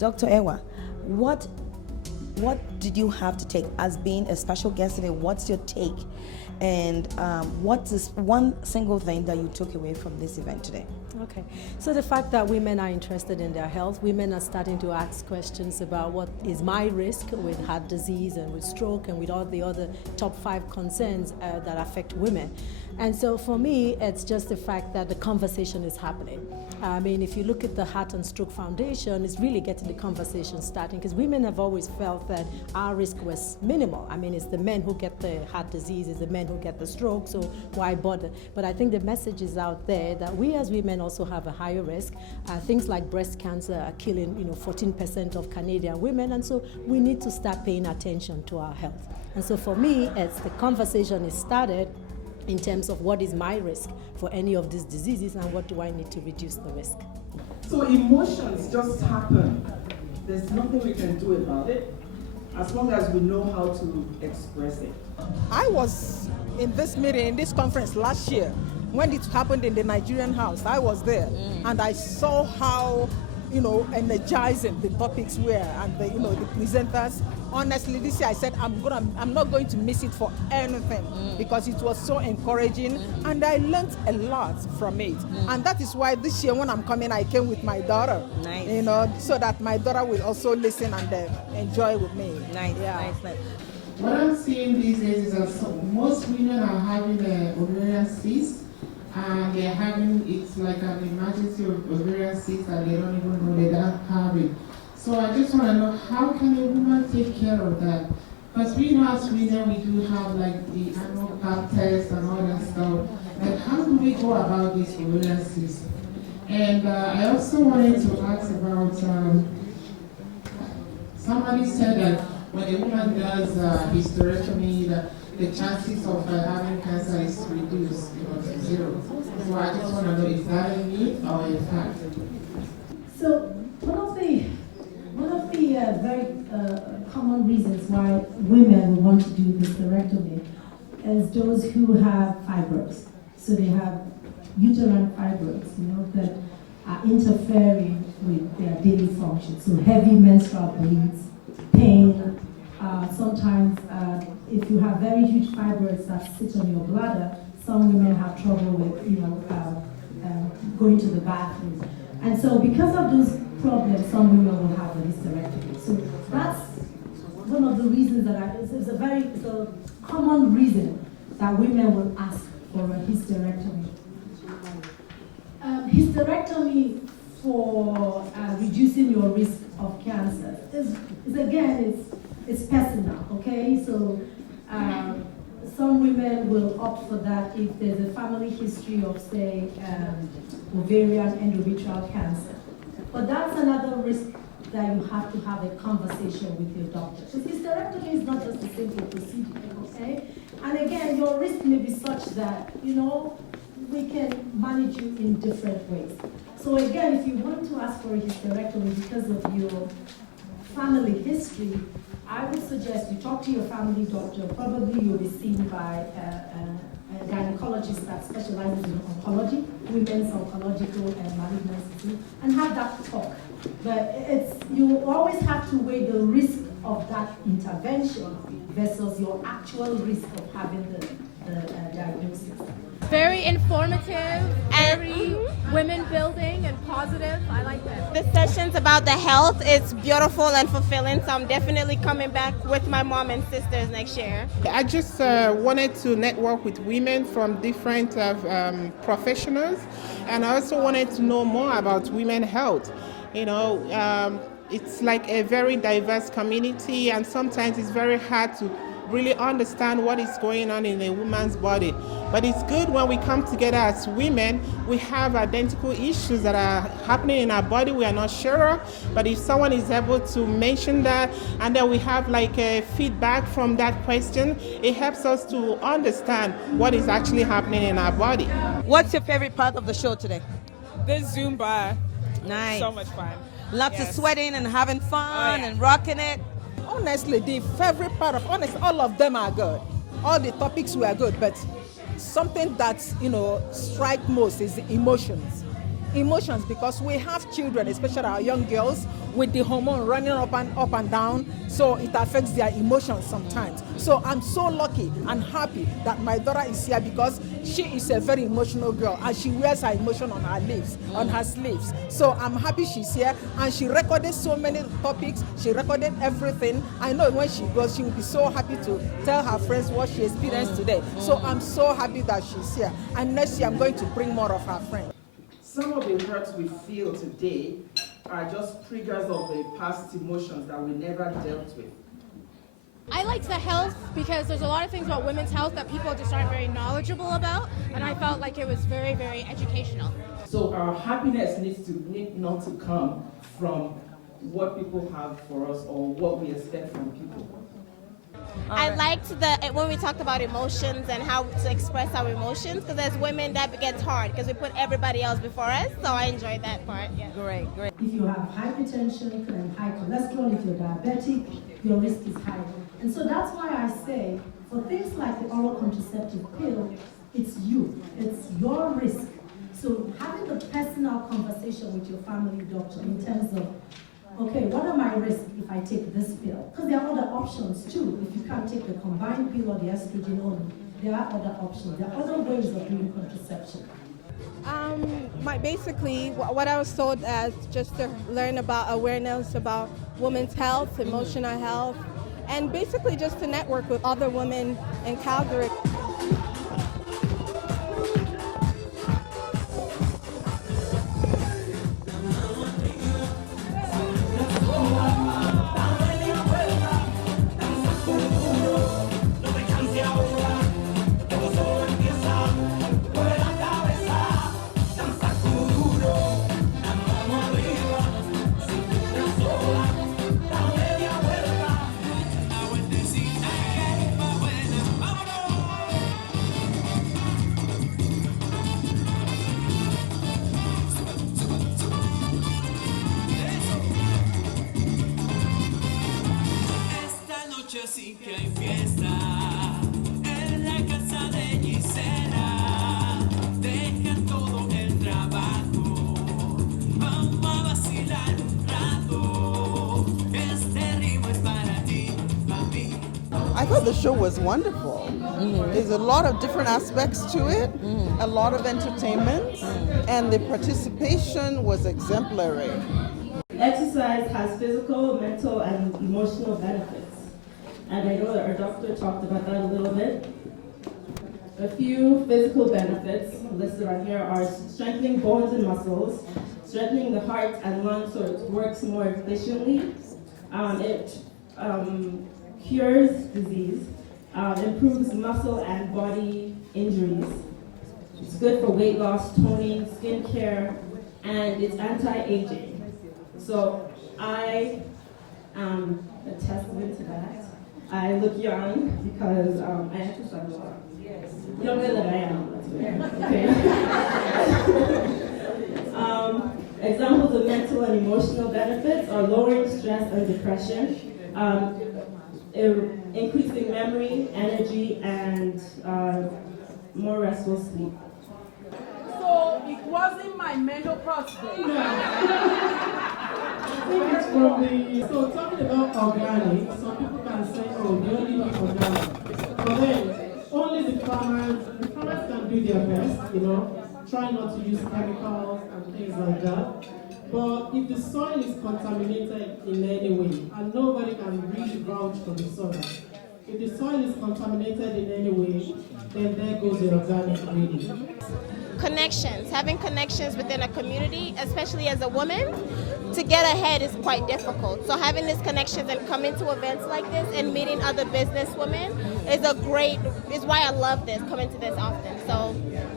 Dr. Ewa, what did you have to take as being a special guest today? What's your take? And what is one single thing that you took away from this event today? Okay, so the fact that women are interested in their health, women are starting to ask questions about what is my risk with heart disease and with stroke and with all the other top 5 concerns that affect women. And so for me, it's just the fact that the conversation is happening. I mean, if you look at the Heart and Stroke Foundation, it's really getting the conversation starting, because women have always felt that our risk was minimal. I mean, it's the men who get the heart disease, it's the men who get the stroke, so why bother? But I think the message is out there that we as women also have a higher risk. Things like breast cancer are killing 14% of Canadian women, and so we need to start paying attention to our health. And so for me, as the conversation is started, in terms of what is my risk for any of these diseases and what do I need to reduce the risk. So emotions just happen. There's nothing we can do about it as long as we know how to express it. I was in this meeting, in this conference last year when it happened in the Nigerian house. I was there and I saw how energizing the topics were, and the presenters. Honestly, this year I said I'm not going to miss it for anything because it was so encouraging and I learned a lot from it. And that is why this year when I'm coming, I came with my daughter. Nice. So that my daughter will also listen and enjoy with me. Nice. What I'm seeing these days is that most women are having ovarian cysts. And they're having, it's like an emergency of ovarian cysts that they don't even know they don't have it. So I just want to know, how can a woman take care of that? Because we know as women, we do have like the annual pap test and all that stuff. Like, how do we go about this ovarian cysts? And I also wanted to ask about, somebody said that when a woman does hysterectomy, the chances of having cancer is reduced to 0. So I just want to know, is that a myth or a fact? So one of the very common reasons why women will want to do hysterectomy is those who have fibroids. So they have uterine fibroids, that are interfering with their daily function. So heavy menstrual bleeds, pain, sometimes if you have very huge fibroids that sit on your bladder, some women have trouble with, going to the bathroom. And so because of those problems, some women will have a hysterectomy. So that's one of the reasons that it's a common reason that women will ask for a hysterectomy. Hysterectomy for reducing your risk of cancer is again, it's personal, okay? So some women will opt for that if there's a family history of, say, ovarian endometrial cancer. But that's another risk that you have to have a conversation with your doctor. Because hysterectomy is not just a simple procedure, okay? And again, your risk may be such that, we can manage you in different ways. So again, if you want to ask for a hysterectomy because of your family history, I would suggest you talk to your family doctor. Probably you'll be seen by a gynecologist that specializes in oncology, women's oncological malignancy, and have that talk. But you always have to weigh the risk of that intervention versus your actual risk of having the diagnosis. Very informative, very women building and positive. I like that. The sessions about the health is beautiful and fulfilling, so I'm definitely coming back with my mom and sisters next year. I just wanted to network with women from different professionals, and I also wanted to know more about women's health. It's like a very diverse community, and sometimes it's very hard to really understand what is going on in a woman's body. But it's good when we come together as women, we have identical issues that are happening in our body we are not sure of, but if someone is able to mention that and then we have like a feedback from that question, it helps us to understand what is actually happening in our body. What's your favorite part of the show today? The Zumba. Nice. So much fun. Lots of sweating and having fun and rocking it. Honestly, the favorite part of all of them are good. All the topics were good, but something that strike most is the emotions. emotions, because we have children, especially our young girls, with the hormone running up and down, so it affects their emotions sometimes. So I'm so lucky and happy that my daughter is here, because she is a very emotional girl and she wears her emotion on her lips, on her sleeves. So I'm happy she's here, and she recorded so many topics. She recorded everything. I know when she goes, she will be so happy to tell her friends what she experienced today. So I'm so happy that she's here, and next year I'm going to bring more of her friends. Some of the hurts we feel today are just triggers of the past emotions that we never dealt with. I liked the health because there's a lot of things about women's health that people just aren't very knowledgeable about, and I felt like it was very, very educational. So our happiness need not to come from what people have for us or what we expect from people. I liked when we talked about emotions and how to express our emotions, because as women that gets hard because we put everybody else before us, so I enjoyed that part. Yeah. Great. If you have hypertension and high cholesterol, if you're diabetic, your risk is high. And so that's why I say, for things like the oral contraceptive pill, it's your risk. So having the personal conversation with your family doctor in terms of, okay, what are my risks if I take this pill? Because there are other options too. If you can't take the combined pill or the estrogen only, there are other options. There are other ways of doing contraception. Basically, what I was told as just to learn about awareness about women's health, emotional health, and basically just to network with other women in Calgary. Sí que hay fiesta en la casa de Gisela. Deja todo el trabajo, vamos a vacilar un rato. Este ritmo es para ti, para mí. I thought the show was wonderful. There's a lot of different aspects to it, a lot of entertainment, and the participation was exemplary. Exercise has physical, mental, and emotional benefits. And I know that our doctor talked about that a little bit. A few physical benefits listed on here are strengthening bones and muscles, strengthening the heart and lungs so it works more efficiently. It cures disease, improves muscle and body injuries. It's good for weight loss, toning, skin care, and it's anti-aging. So I am a testament to that. I look young because I exercise a lot. Younger than I am. Okay. Examples of mental and emotional benefits are lowering stress and depression, increasing memory, energy, and more restful sleep. So it wasn't my menopause day. So talking about organic, some people can say, oh, they only do organic. But then, only the farmers can do their best, try not to use chemicals and things like that. But if the soil is contaminated in any way, and nobody can really vouch for the soil, if the soil is contaminated in any way, then there goes the organic breeding. Connections, having connections within a community, especially as a woman, to get ahead is quite difficult. So having these connections and coming to events like this and meeting other business women is why I love this, coming to this often. So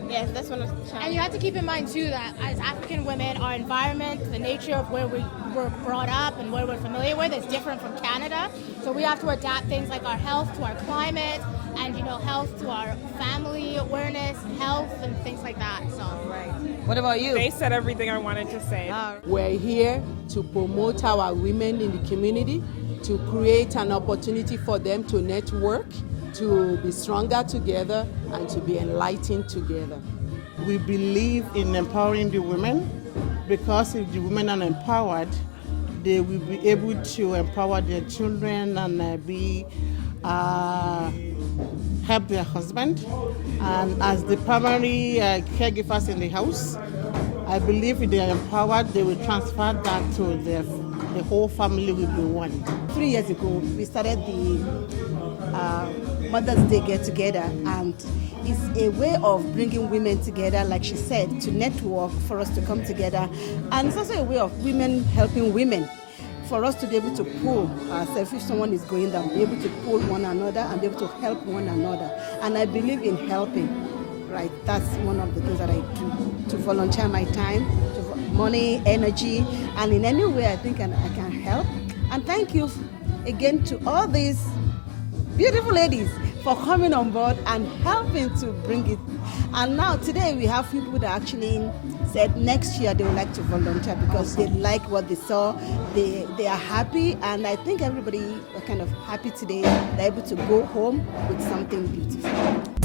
yes, that's one of the challenges. And you have to keep in mind too that as African women, our environment, the nature of where we were brought up and where we're familiar with is different from Canada. So we have to adapt things like our health to our climate, and health to our family awareness, health, and things like that. So right. What about you? They said everything I wanted to say. We're here to promote our women in the community, to create an opportunity for them to network, to be stronger together, and to be enlightened together. we believe in empowering the women, because if the women are empowered, they will be able to empower their children and help their husband. And as the primary caregivers in the house, I believe if they are empowered, they will transfer that to the whole family will be one. 3 years ago, we started the Mother's Day get together, and it's a way of bringing women together, like she said, to network, for us to come together. And it's also a way of women helping women, for us to be able to pull ourselves. If someone is going down, be able to pull one another and be able to help one another. And I believe in helping, right? That's one of the things that I do, to volunteer my time, money, energy, and in any way I think I can help. And thank you again to all these beautiful ladies for coming on board and helping to bring it. And now today we have people that actually said next year they would like to volunteer because they like what they saw, they are happy, and I think everybody are kind of happy today. They're able to go home with something beautiful.